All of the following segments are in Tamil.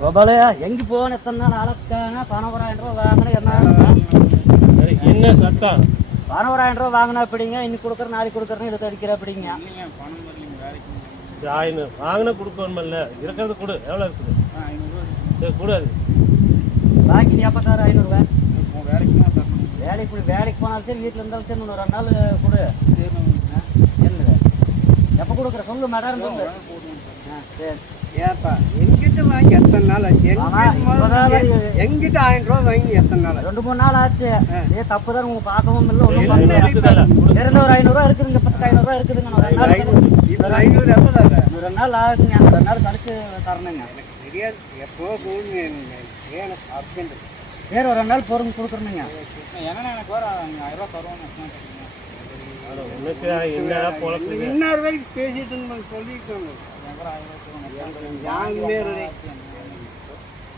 கோபாலையா எங்கே போகணும்? எத்தனை நாள் அளக்காங்க? 12000 ரூபா வாங்கினா என்ன சட்டம்? 12000 ரூபா வாங்கினா எப்படிங்க? இன்னைக்கு கொடுக்குற நாளைக்கு கொடுக்குறேன்னு இதை அடிக்கிற எப்படிங்க? வாங்கினா கொடுக்கணுமில்ல, இருக்கிறது கொடு. எவ்வளோ இருக்குது? சரி கொடு. அது பாக்கி நீ எப்போ தர? 500 ரூபா வேலைக்கு போனாலும் சரி, வீட்டில் இருந்தாலும் சரி, இன்னும் 2 நாள் கொடு. என்னது எப்போ கொடுக்குற சொல்லு மேடம், சொல்லு. சரி ஏப்பா எங்கிட்ட வாங்கி எத்தனை நாள் ஆச்சு? எங்கிட்ட 1000 ரூபா வாங்கி எத்தனை நாள்? 2-3 நாள் ஆச்சு. ஏ தப்பு தான், உங்க பார்க்கவும் இல்லை, ஒன்றும் இருந்த ஒரு 500 ரூபா இருக்குதுங்க, 500 ரூபா இருக்குதுங்க. 500 எப்போ தர? 2 நாள் ஆகுதுங்க, 2 நாள் கழிச்சு தரணுங்க. தெரியாது எப்போ போகணுங்க. ஏன் அர்ஜென்ட் வேறு ஒரு 2 நாள் பொருங்க கொடுக்குறேனுங்க. ஏன்னா எனக்கு வர 1000 ரூபா தருவோம். இன்னொரு வரைக்கும் பேசிட்டு சொல்லிக்கோங்க.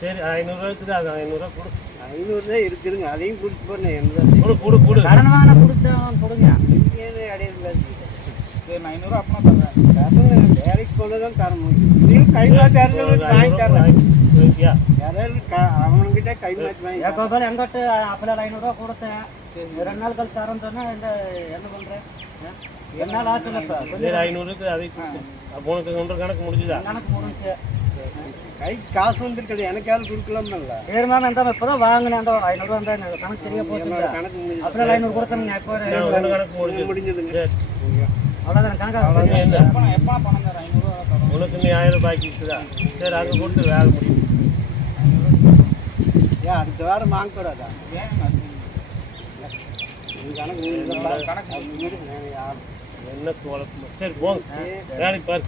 சரி 500 இருக்குது. அது 500 கொடு. 500 தான் இருக்குதுங்க, அதையும் கொடுத்து போனேன். கொடு. கடன் வாங்கினா கொடுத்து கொடுங்க. அடையில சரி 500 அப்புறம் தரேன். வேலைக்கு போனதான் தர முடியும். கை மாற்றி வாங்கி தரேன். அவனுங்கிட்ட கை மாற்றி வாங்கி எங்கிட்ட அப்பல 500 ரூபா கொடுத்தேன். 2 நாள் கழிச்சு தரேன்னு சொன்னா என்ன பண்றேன்? 2 நாள் ஆச்சுல. 500 அதை உனக்கு 1 கணக்கு முடிஞ்சுதா? கணக்கு முடிஞ்சு கை காசு வந்துருக்குது, எனக்காவது கொடுக்கலாம்ல. சரி மேம், இந்த இப்போதான் வாங்கினேன். அந்த 500 ரூபா இருந்தா கணக்கு சரியா போச்சு. கணக்கு முடிஞ்சு அப்பல 500 கொடுத்தேங்க. இப்போ கணக்கு முடிஞ்சதுங்க. அவ்வளோதான் கணக்கு. எப்போ பணம் தர? 500 ரூபா தரும். உனக்கு நீ 1000 பாக்கி இருக்குதா? சரி அங்கே கொடுத்து வேலை முடியும். ஏன் அடுத்த வாரம் வாங்கக்கூடாதா? கணக்கு என்ன குழப்பம்? சரி போங்க வேலைக்கு பாரு.